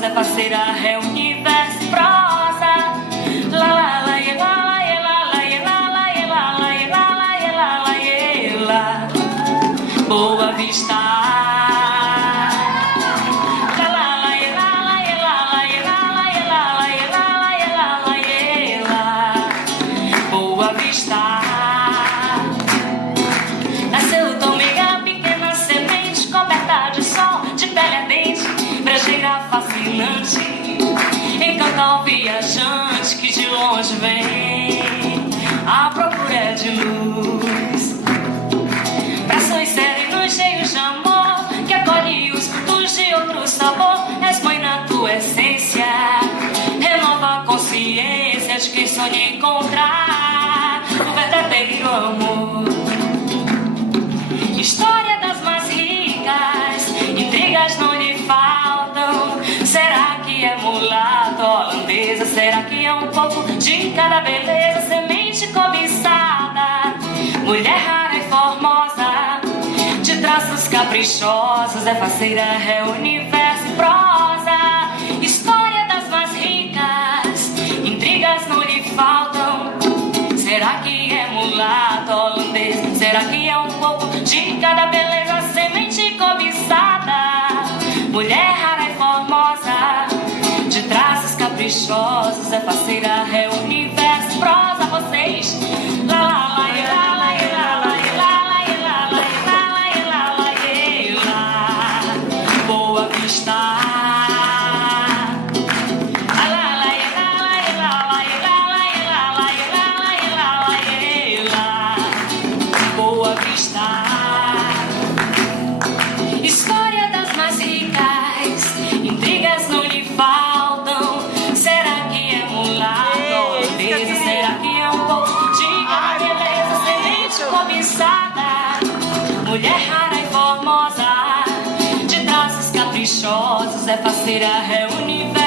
caprichosos, é parceira, é universo, prosa. La la la ye, la la ye, la la ye, la la ye, la la ye, la la ye, la la ye, la. Boa Vista. La la la ye, la la ye, la la ye, la la ye, la la ye, la la ye, la la ye, la. Boa Vista. Nasceu tão meiga, pequena semente, coberta de sol, de pele ardente, brejeira fascinante, encanta o viajante que de longe vem à procura de luz. Braços serenos cheios de amor, que acolhe os frutos de outro sabor. És mãe na tua essência, renova a consciência de quem sonha encontrar o verdadeiro amor. História das mais ricas, intrigas não lhe faltam. Será que é mulata holandesa? Será que é um pouco de cada beleza? Semente cobiçada, mulher rara e formosa, de traços caprichosos, é faceira, é universo e prosa. História das mais ricas, intrigas não lhe faltam. Será que é mulata holandesa? Será que é um pouco de cada beleza? Semente cobiçada, mulher rara e formosa, de traços caprichosos, é parceira, é universo, prosa. Vocês, la la la ye, la la ye, la la ye, la la ye, la la ye, la la ye, la la ye, la. Boa Vista. La la la ye, la la ye, la la ye, la la ye, la la ye, la la ye, la la ye, la. Boa Vista. História das mais ricas, intrigas não lhe faltam. Será que é mulata holandesa? Será que é um pouco de cada beleza? Semente cobiçada, mulher rara e formosa, de traços caprichosos, é parceira, é universo.